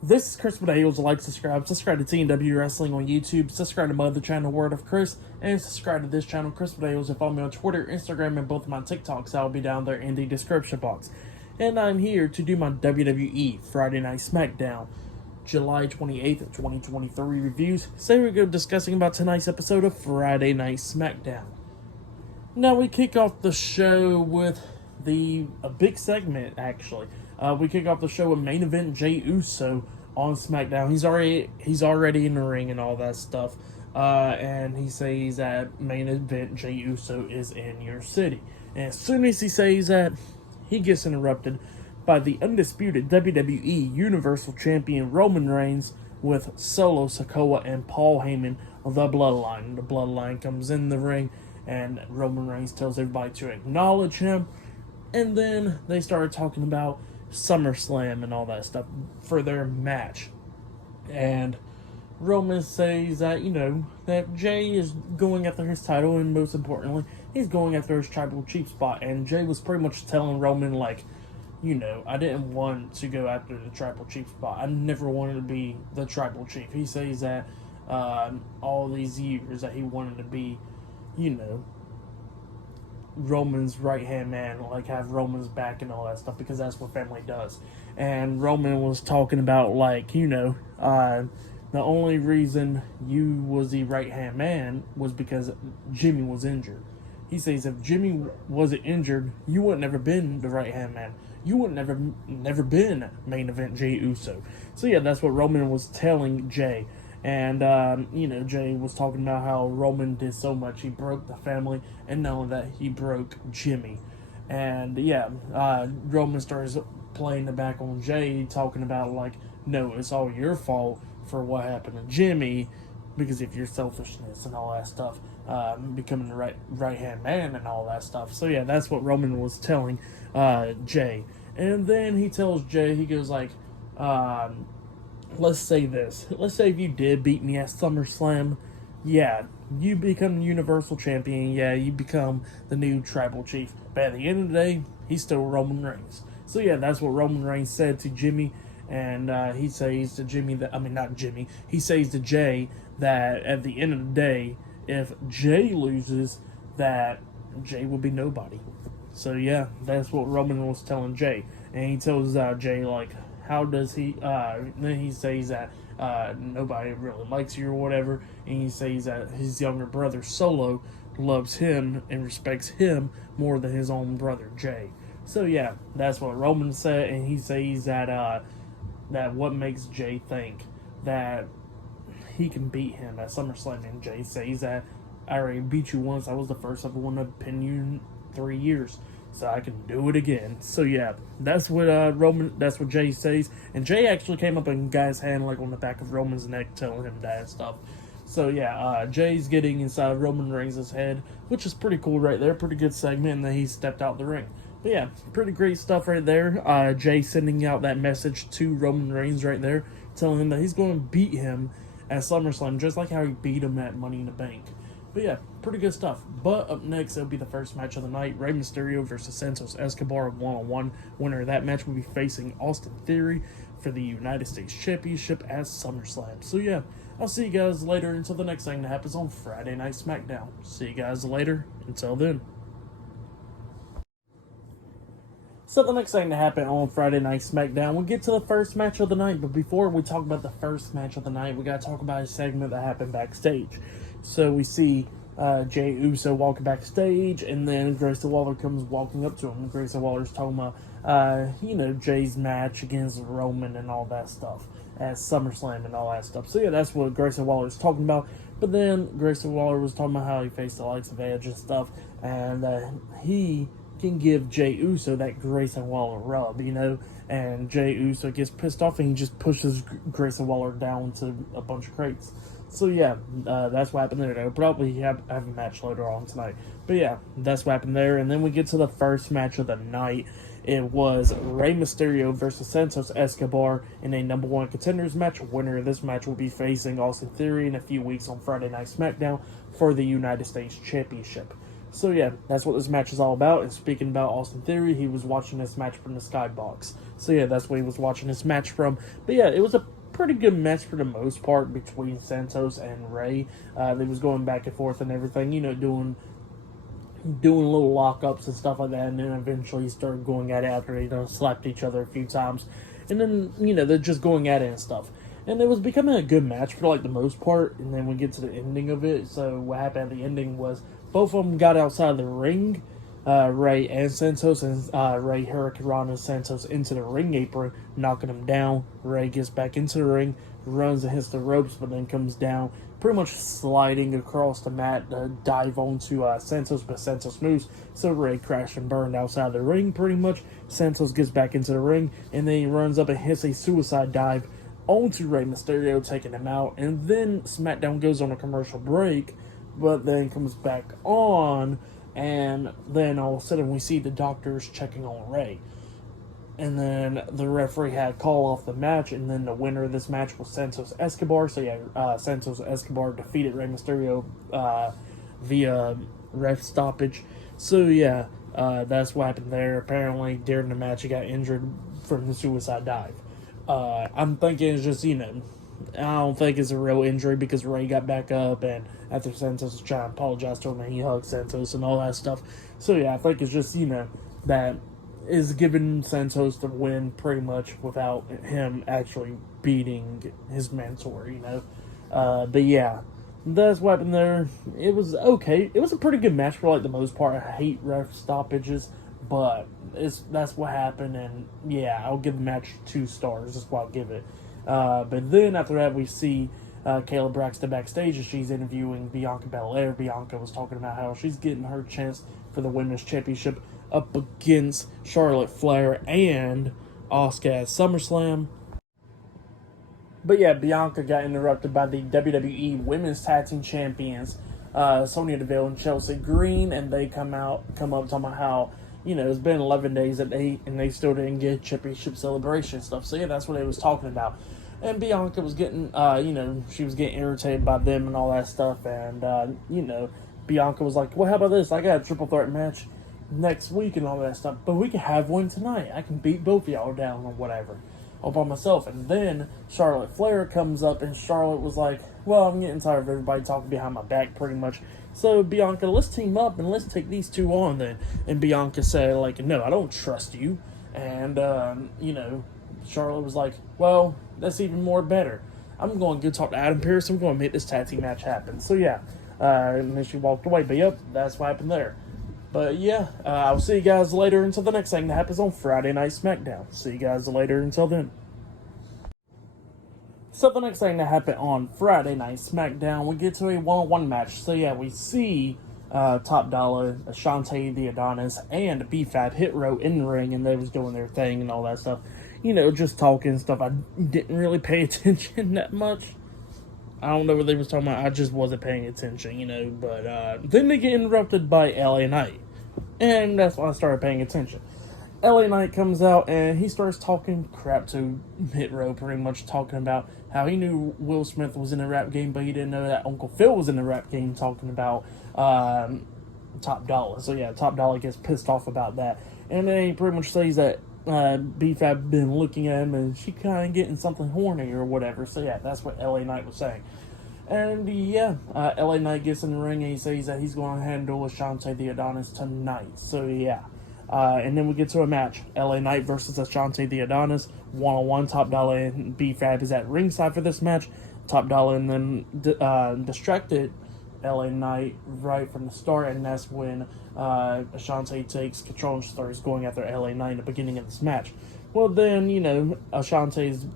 This is Chris Medeiros. Like, subscribe to TNW Wrestling on YouTube, subscribe to my other channel, Word of Chris, and subscribe to this channel, Chris Medeiros, and follow me on Twitter, Instagram, and both of my TikToks. I'll be down there in the description box. And I'm here to do my WWE Friday Night SmackDown, July 28th, 2023 reviews. So we go discussing about tonight's episode of Friday Night SmackDown. Now we kick off the show with a big segment, actually. We kick off the show with main event Jey Uso on SmackDown. He's already in the ring and all that stuff. And he says that main event Jey Uso is in your city. And as soon as he says that, he gets interrupted by the undisputed WWE Universal Champion Roman Reigns with Solo Sikoa and Paul Heyman of the Bloodline. The Bloodline comes in the ring, and Roman Reigns tells everybody to acknowledge him. And then they started talking about SummerSlam and all that stuff for their match. And Roman says that, that Jey is going after his title, and most importantly, he's going after his tribal chief spot. And Jey was pretty much telling Roman, like, I didn't want to go after the tribal chief spot. I never wanted to be the tribal chief. He says that all these years that he wanted to be, Roman's right-hand man, like have Roman's back and all that stuff, because that's what family does. And Roman was talking about, like, the only reason you was the right-hand man was because Jimmy was injured. He says if Jimmy wasn't injured, you wouldn't never been the right-hand man. You would never been main event Jey Uso. So yeah, that's what Roman was telling Jey. And, Jey was talking about how Roman did so much. He broke the family, and not only that, he broke Jimmy. And, Roman starts playing the back on Jey, talking about, like, no, it's all your fault for what happened to Jimmy, because of your selfishness and all that stuff, becoming the right-hand man and all that stuff. So, yeah, that's what Roman was telling Jey. And then he tells Jey, he goes, like, let's say this. Let's say if you did beat me at SummerSlam, yeah, you become Universal Champion, yeah, you become the new Tribal Chief. But at the end of the day, he's still Roman Reigns. So yeah, that's what Roman Reigns said to Jimmy. And he says to Jimmy that, not Jimmy, he says to Jey that at the end of the day, if Jey loses, that Jey will be nobody. So yeah, that's what Roman was telling Jey. And he tells Jey, like, how does he, then he says that nobody really likes you or whatever, and he says that his younger brother Solo loves him and respects him more than his own brother Jey. So yeah, that's what Roman said, and he says that that what makes Jey think that he can beat him at SummerSlam, and Jey says that I already beat you once, I was the first ever one to pin you in 3 years. So I can do it again. So yeah, that's what that's what Jey says. And Jey actually came up and got his hand like on the back of Roman's neck, telling him that and stuff. So yeah, Jey's getting inside Roman Reigns' head, which is pretty cool right there. Pretty good segment, and then he stepped out the ring. But yeah, pretty great stuff right there. Jey sending out that message to Roman Reigns right there, telling him that he's going to beat him at SummerSlam, just like how he beat him at Money in the Bank. But yeah, pretty good stuff. But up next, it'll be the first match of the night. Rey Mysterio versus Santos Escobar, one-on-one. Winner of that match will be facing Austin Theory for the United States Championship at SummerSlam. So yeah, I'll see you guys later until the next thing that happens on Friday Night SmackDown. See you guys later. Until then. So the next thing to happen on Friday Night SmackDown, we'll get to the first match of the night. But before we talk about the first match of the night, we got to talk about a segment that happened backstage. So we see Jey Uso walking backstage, and then Gracel Waller comes walking up to him. Gracel Waller's talking about, Jey's match against Roman and all that stuff at SummerSlam and all that stuff. So yeah, that's what Gracel Waller's talking about. But then Gracel Waller was talking about how he faced the likes of Edge and stuff, and he can give Jey Uso that Gracel Waller rub, and Jey Uso gets pissed off and he just pushes Gracel Waller down to a bunch of crates. So yeah, that's what happened there. They'll probably have a match later on tonight. But yeah, that's what happened there. And then we get to the first match of the night. It was Rey Mysterio versus Santos Escobar in a number one contenders match. Winner of this match will be facing Austin Theory in a few weeks on Friday Night SmackDown for the United States Championship. So yeah, that's what this match is all about. And speaking about Austin Theory, he was watching this match from the skybox. So yeah, that's what he was watching this match from. But yeah, it was a pretty good match for the most part between Santos and Ray. They was going back and forth and everything, doing little lockups and stuff like that, and then eventually started going at it after they slapped each other a few times. And then, they're just going at it and stuff. And it was becoming a good match for like the most part, and then we get to the ending of it. So what happened at the ending was both of them got outside of the ring, Ray and Santos, and Ray hurricanrana Santos into the ring apron, knocking him down. Ray gets back into the ring, runs and hits the ropes, but then comes down, pretty much sliding across the mat to dive onto Santos, but Santos moves, so Ray crashed and burned outside the ring pretty much. Santos gets back into the ring, and then he runs up and hits a suicide dive onto Rey Mysterio, taking him out. And then SmackDown goes on a commercial break, but then comes back on, and then all of a sudden we see the doctors checking on Ray. And then the referee had a call off the match, and then the winner of this match was Santos Escobar. So yeah, Santos Escobar defeated Rey Mysterio via ref stoppage. So yeah, that's what happened there. Apparently during the match he got injured from the suicide dive. I'm thinking it's just, I don't think it's a real injury, because Ray got back up, and after Santos was trying to apologize to him, and he hugged Santos and all that stuff. So yeah, I think it's just, that is giving Santos the win pretty much without him actually beating his mentor, But yeah, that's what happened there. It was okay. It was a pretty good match for like the most part. I hate ref stoppages, but that's what happened, and yeah, I'll give the match 2 stars. That's what I'll give it. But then after that, we see Kayla Braxton backstage, and she's interviewing Bianca Bellaire. Bianca was talking about how she's getting her chance for the Women's Championship up against Charlotte Flair and Asuka at SummerSlam. But yeah, Bianca got interrupted by the WWE Women's Tag Team Champions, Sonya Deville and Chelsea Green, and they come up talking about how, it's been 11 days and they still didn't get championship celebration stuff. So yeah, that's what they was talking about. And Bianca was getting, she was getting irritated by them and all that stuff. And, Bianca was like, well, how about this? I got a triple threat match next week and all that stuff, but we can have one tonight. I can beat both of y'all down or whatever, all by myself. And then Charlotte Flair comes up, and Charlotte was like, well, I'm getting tired of everybody talking behind my back pretty much. So Bianca, let's team up and let's take these two on then. And Bianca said, like, no, I don't trust you. And, Charlotte was like, well, that's even more better. I'm going to go talk to Adam Pearce. We're going to make this tag team match happen. So yeah, and then she walked away. But yep, that's what happened there. But yeah, I'll see you guys later until the next thing that happens on Friday Night SmackDown. See you guys later until then. So the next thing that happened on Friday Night SmackDown, we get to a one-on-one match. So yeah, we see Top Dollar, Ashante the Adonis, and B-Fab Hit Row in the ring, and they was doing their thing and all that stuff. Just talking and stuff. I didn't really pay attention that much. I don't know what they was talking about. I just wasn't paying attention, But then they get interrupted by LA Knight. And that's when I started paying attention. LA Knight comes out and he starts talking crap to Hit Row, pretty much talking about how he knew Will Smith was in the rap game, but he didn't know that Uncle Phil was in the rap game, talking about Top Dollar. So yeah, Top Dollar gets pissed off about that. And then he pretty much says that B-Fab been looking at him and she kind of getting something horny or whatever. So yeah, that's what LA Knight was saying. And yeah, LA Knight gets in the ring and he says that he's going to handle Ashante the Adonis tonight. So yeah. And then we get to a match. LA Knight versus Ashante the Adonis. 1-on-1. Top Dollar and B-Fab is at ringside for this match. Top Dollar and then distracted LA Knight right from the start, and that's when Ashante takes control and starts going after LA Knight in the beginning of this match. Well, then, Ashante's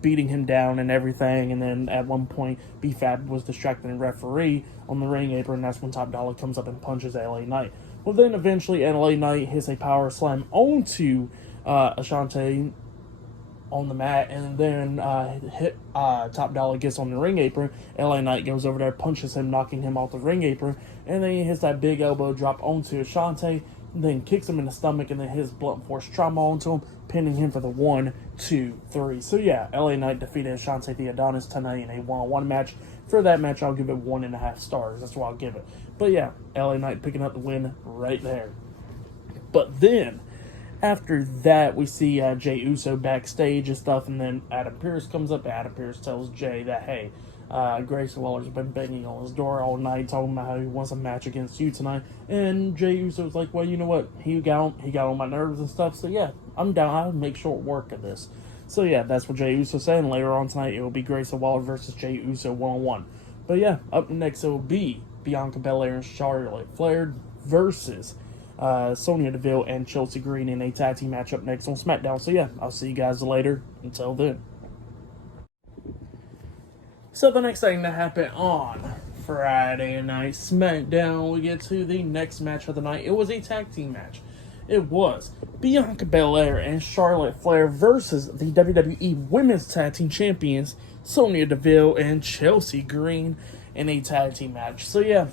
beating him down and everything, and then at one point, B-Fab was distracting the referee on the ring apron, and that's when Top Dollar comes up and punches LA Knight. Well, then eventually LA Knight hits a power slam onto Ashante on the mat, and then Top Dollar gets on the ring apron. LA Knight goes over there, punches him, knocking him off the ring apron, and then he hits that big elbow drop onto Ashante, then kicks him in the stomach, and then his blunt force trauma onto him, pinning him for the 1, 2, 3. So yeah, LA Knight defeated Ashante the Adonis tonight in a one-on-one match. For that match, I'll give it 1.5 stars. That's what I'll give it. But yeah, LA Knight picking up the win right there. But then, after that, we see Jey Uso backstage and stuff, and then Adam Pearce comes up. Adam Pearce tells Jey that, hey, Gracel Waller's been banging on his door all night, talking about how he wants a match against you tonight. And Jey Uso's like, well, you know what? He got on my nerves and stuff. So yeah, I'm down. I'll make short work of this. So yeah, that's what Jey Uso said. And later on tonight, it will be Gracel Waller versus Jey Uso 1-on-1. But yeah, up next it will be Bianca Belaire and Charlotte Flair versus Sonya Deville and Chelsea Green in a tag team match up next on SmackDown. So yeah, I'll see you guys later. Until then. So the next thing that happened on Friday night SmackDown, we get to the next match of the night. It was a tag team match. It was Bianca Belaire and Charlotte Flair versus the WWE Women's Tag Team Champions Sonya Deville and Chelsea Green in a tag team match. So yeah,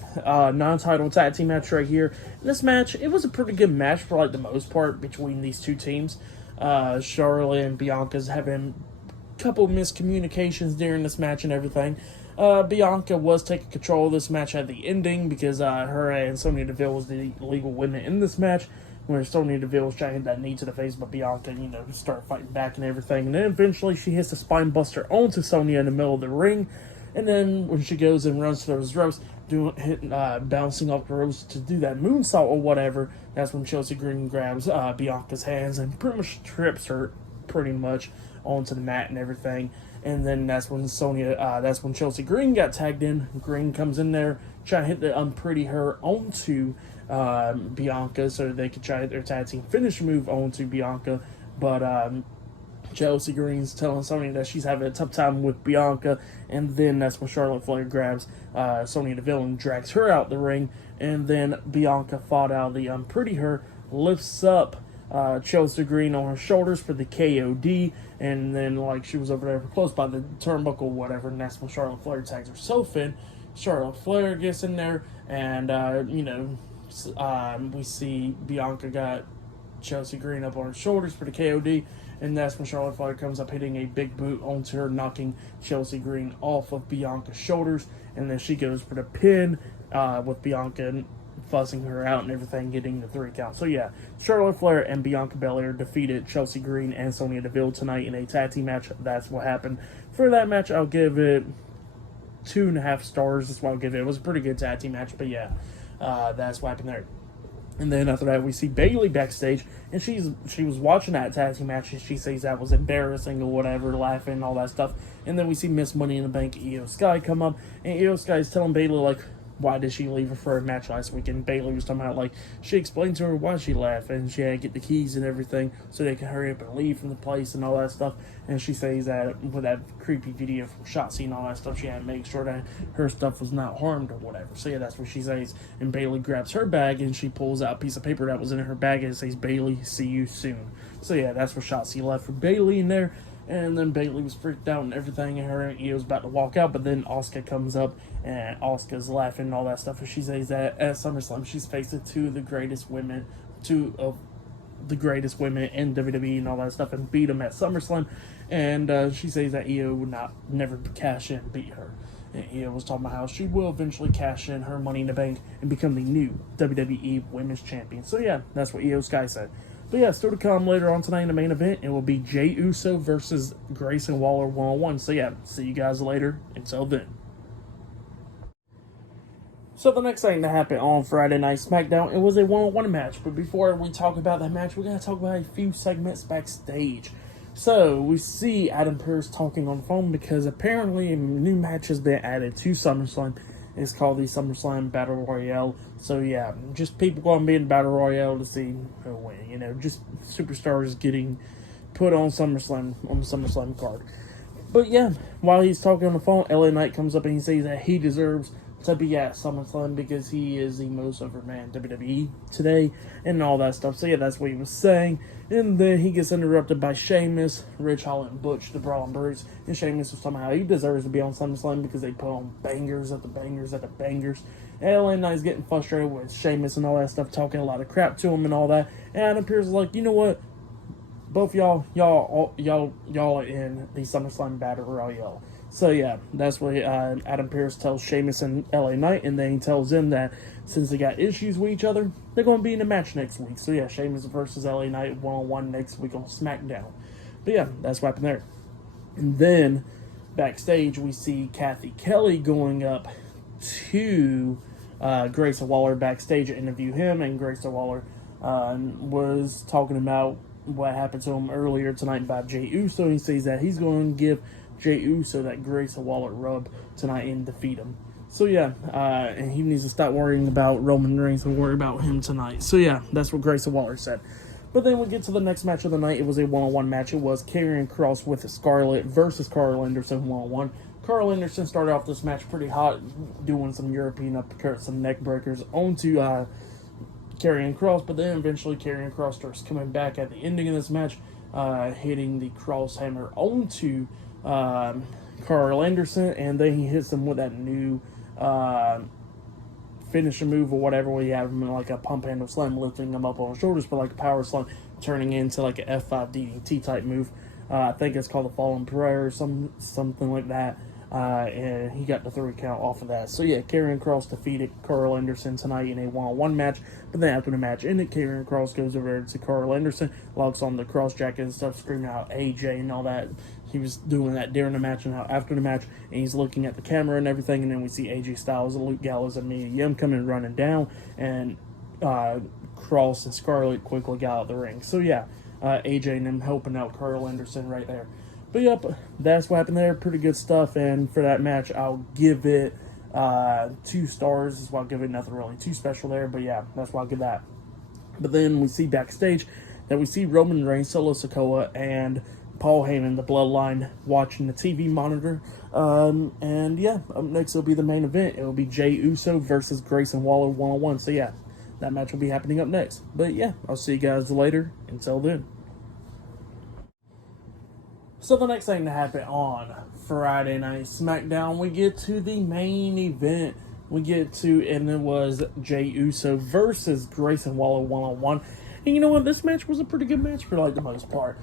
non-title tag team match right here. In this match, it was a pretty good match for like the most part between these two teams. Charlotte and Bianca's having couple miscommunications during this match and everything. Bianca was taking control of this match at the ending because her and Sonya Deville was the legal women in this match, where Sonya Deville was trying to hit that knee to the face, but Bianca, started fighting back and everything. And then eventually she hits the spine buster onto Sonya in the middle of the ring. And then when she goes and runs to those ropes, bouncing off the ropes to do that moonsault or whatever, that's when Chelsea Green grabs Bianca's hands and pretty much trips her pretty much onto the mat and everything. And then that's when Chelsea Green got tagged in. Green comes in there, trying to hit the Unpretty Her onto Bianca so they could try to hit their tag team finish move onto Bianca. But Chelsea Green's telling Sonya that she's having a tough time with Bianca, and then that's when Charlotte Flair grabs Sonya Deville and drags her out the ring, and then Bianca fought out the Unpretty Her, lifts up Chelsea Green on her shoulders for the KOD, and then like she was over there close by the turnbuckle or whatever, and that's when Charlotte Flair tags herself in. Charlotte Flair gets in there, and we see Bianca got Chelsea Green up on her shoulders for the KOD, and that's when Charlotte Flair comes up hitting a big boot onto her, knocking Chelsea Green off of Bianca's shoulders, and then she goes for the pin with Bianca fussing her out and everything, getting the 3 count. So yeah, Charlotte Flair and Bianca Belaire defeated Chelsea Green and Sonya Deville tonight in a tag team match. That's what happened. For that match, I'll give it 2.5 stars. That's what I'll give it. It was a pretty good tag team match, but yeah, that's what happened there. And then after that, we see Bayley backstage, and she was watching that tag team match, and she says that was embarrassing or whatever, laughing and all that stuff. And then we see Miss Money in the Bank, Io Sky, come up, and Io Sky is telling Bayley, like, why did she leave her for a match last week? And Bayley was talking about, like, she explained to her why she left, and she had to get the keys and everything so they can hurry up and leave from the place and all that stuff. And she says that with that creepy video from Shotzi and all that stuff, she had to make sure that her stuff was not harmed or whatever. So yeah, that's what she says. And Bayley grabs her bag, and she pulls out a piece of paper that was in her bag, and it says, Bayley, see you soon. So yeah, that's what Shotzi left for Bayley in there. And then Bayley was freaked out and everything, and her and Io was about to walk out, but then Asuka comes up, and Asuka's laughing and all that stuff, and she says that at SummerSlam she's facing two of the greatest women in WWE and all that stuff, and beat them at SummerSlam, and she says that Io would never cash in and beat her. And Io was talking about how she will eventually cash in her Money in the Bank and become the new WWE Women's Champion. So yeah, that's what Io Sky said. But yeah, still to come later on tonight in the main event, it will be Jey Uso versus Gracel Waller 1-on-1. So yeah, see you guys later. Until then. So the next thing that happened on Friday Night SmackDown, it was a 1-on-1 match. But before we talk about that match, we're going to talk about a few segments backstage. So we see Adam Pearce talking on the phone because apparently a new match has been added to SummerSlam. It's called the SummerSlam Battle Royale. So yeah, just people going to be in Battle Royale to see who win. Just superstars getting put on SummerSlam, on the SummerSlam card. But yeah, while he's talking on the phone, LA Knight comes up and he says that he deserves to be at SummerSlam because he is the most over man in WWE today and all that stuff. So yeah, that's what he was saying. And then he gets interrupted by Sheamus, Rich Holland, Butch, the Brawling Brutes, and Sheamus was somehow he deserves to be on SummerSlam because they put on bangers after bangers after bangers. And LA Knight's getting frustrated with Sheamus and all that stuff, talking a lot of crap to him and all that. And Adam Pearce is like, you know what? Both y'all are in the SummerSlam Battle Royale. So yeah, that's what Adam Pearce tells Sheamus and LA Knight, and then he tells them that since they got issues with each other, they're going to be in a match next week. So yeah, Sheamus versus LA Knight 1-on-1 next week on SmackDown. But yeah, that's what happened there. And then backstage, we see Kathy Kelly going up to Gracel Waller backstage to interview him, and Gracel Waller was talking about what happened to him earlier tonight by Jey Uso. He says that he's going to give Jey Uso that Gracel Waller rub tonight and defeat him. So yeah, and he needs to stop worrying about Roman Reigns and worry about him tonight. So yeah, that's what Gracel Waller said. But then we get to the next match of the night. It was a one-on-one match. It was Karrion Kross with Scarlett versus Carl Anderson one-on-one. Carl Anderson started off this match pretty hot, doing some European uppercuts, some neck breakers onto Karrion Kross, but then eventually Karrion Kross starts coming back at the ending of this match, hitting the cross hammer onto Carl Anderson, and then he hits him with that new finisher move or whatever, where you have him in like a pump handle slam, lifting him up on his shoulders, but like a power slam, turning into like an F5 DDT type move. I think it's called the Fallen Prayer or something like that. And he got the 3 count off of that. So yeah, Karrion Kross defeated Carl Anderson tonight in a one-on-one match. But then after the match ended, Karrion Kross goes over to Carl Anderson, locks on the cross jacket and stuff, screaming out AJ and all that. He was doing that during the match and after the match, and he's looking at the camera and everything. And then we see AJ Styles and Luke Gallows and Mia Yim coming running down, and Kross and Scarlett quickly got out of the ring. So yeah, AJ and them helping out Carl Anderson right there. But yep, that's what happened there. Pretty good stuff. And for that match, I'll give it 2 stars. That's why I'll give it nothing really too special there. But yeah, that's why I'll give that. But then we see backstage that we see Roman Reigns, Solo Sikoa, and Paul Heyman, the Bloodline, watching the TV monitor. And yeah, up next will be the main event. It will be Jey Uso versus Grayson Waller 1-on-1. So yeah, that match will be happening up next. But yeah, I'll see you guys later. Until then. So the next thing to happen on Friday Night SmackDown, we get to the main event. And it was Jey Uso versus Grayson Waller 1-on-1. And you know what? This match was a pretty good match for like the most part.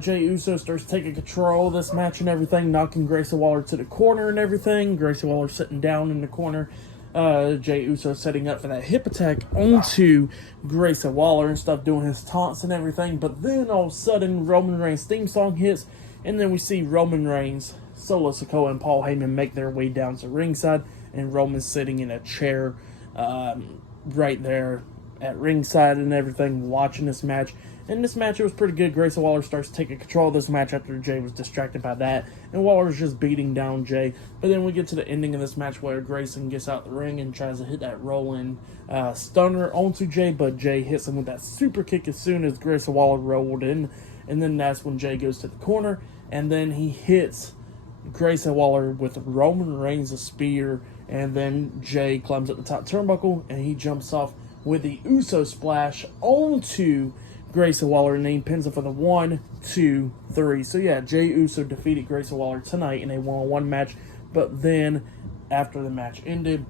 Jey Uso starts taking control of this match and everything, knocking Grayson Waller to the corner and everything. Grayson Waller sitting down in the corner. Jey Uso setting up for that hip attack onto Grayson Waller and stuff, doing his taunts and everything. But then all of a sudden, Roman Reigns' theme song hits. And then we see Roman Reigns, Solo Sikoa, and Paul Heyman make their way down to ringside. And Roman's sitting in a chair right there at ringside and everything, watching this match. In this match, it was pretty good. Grayson Waller starts taking control of this match after Jey was distracted by that. And Waller's just beating down Jey. But then we get to the ending of this match where Grayson gets out the ring and tries to hit that rolling stunner onto Jey. But Jey hits him with that super kick as soon as Grayson Waller rolled in. And then that's when Jey goes to the corner. And then he hits Grayson Waller with Roman Reigns' spear. And then Jey climbs up the top turnbuckle. And he jumps off with the Uso splash onto Grayson Waller, and then he pins him for the 1, 2, 3. So yeah, Jey Uso defeated Grayson Waller tonight in a one-on-one match. But then, after the match ended,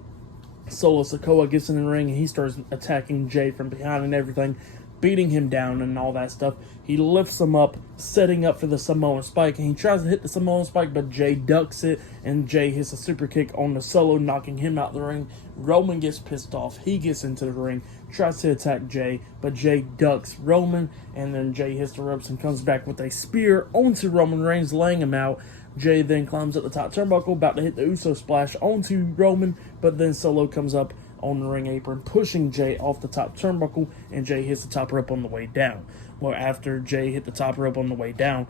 Solo Sikoa gets in the ring and he starts attacking Jey from behind and everything, beating him down and all that stuff. He lifts him up, setting up for the Samoan Spike, and he tries to hit the Samoan Spike, but Jey ducks it, and Jey hits a super kick on the Solo, knocking him out the ring. Roman gets pissed off. He gets into the ring, tries to attack Jey, but Jey ducks Roman, and then Jey hits the ropes and comes back with a spear onto Roman Reigns, laying him out. Jey then climbs up the top turnbuckle, about to hit the Uso splash onto Roman, but then Solo comes up on the ring apron, pushing Jey off the top turnbuckle, and Jey hits the top rope on the way down. Well, after Jey hit the top rope on the way down,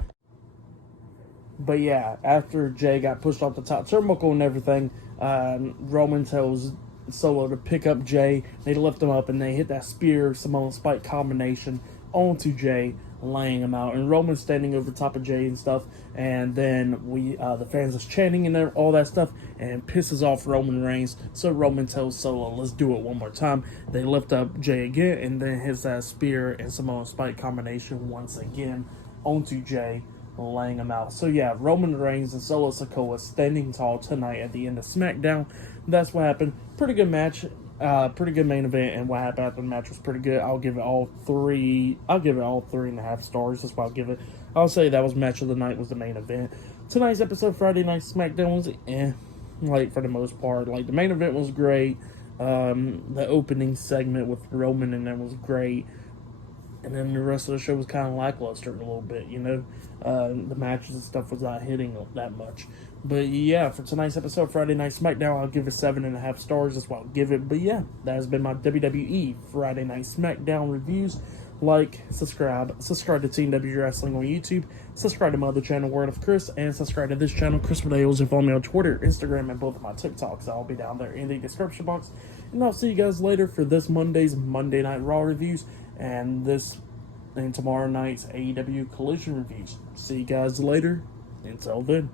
but yeah, after Jey got pushed off the top turnbuckle and everything, Roman tells Solo to pick up Jey. They lift him up and they hit that spear Samoan Spike combination onto Jey, laying him out, and Roman standing over top of Jay and stuff, and then the fans is chanting and all that stuff, and pisses off Roman Reigns. So Roman tells Solo, "Let's do it one more time." They lift up Jay again, and then his spear and Samoan Spike combination once again onto Jay, laying him out. So yeah, Roman Reigns and Solo Sikoa standing tall tonight at the end of SmackDown. That's what happened. Pretty good match. Pretty good main event, and what happened after the match was pretty good. I'll give it all 3.5 stars. That's what I'll give it. I'll say that was match of the night, was the main event. Tonight's episode, Friday Night SmackDown, was like for the most part. Like the main event was great. The opening segment with Roman and them was great. And then the rest of the show was kind of lackluster a little bit, you know. The matches and stuff was not hitting that much. But yeah, for tonight's episode, Friday Night SmackDown, I'll give it 7.5 stars. That's what I'll give it. But yeah, that has been my WWE Friday Night SmackDown reviews. Like, subscribe to Team W Wrestling on YouTube. Subscribe to my other channel, Word of Chris, and subscribe to this channel, Chris Videos, and follow me on Twitter, Instagram, and both of my TikToks. I'll be down there in the description box. And I'll see you guys later for this Monday's Monday Night Raw reviews and tomorrow night's AEW Collision reviews. See you guys later. Until then.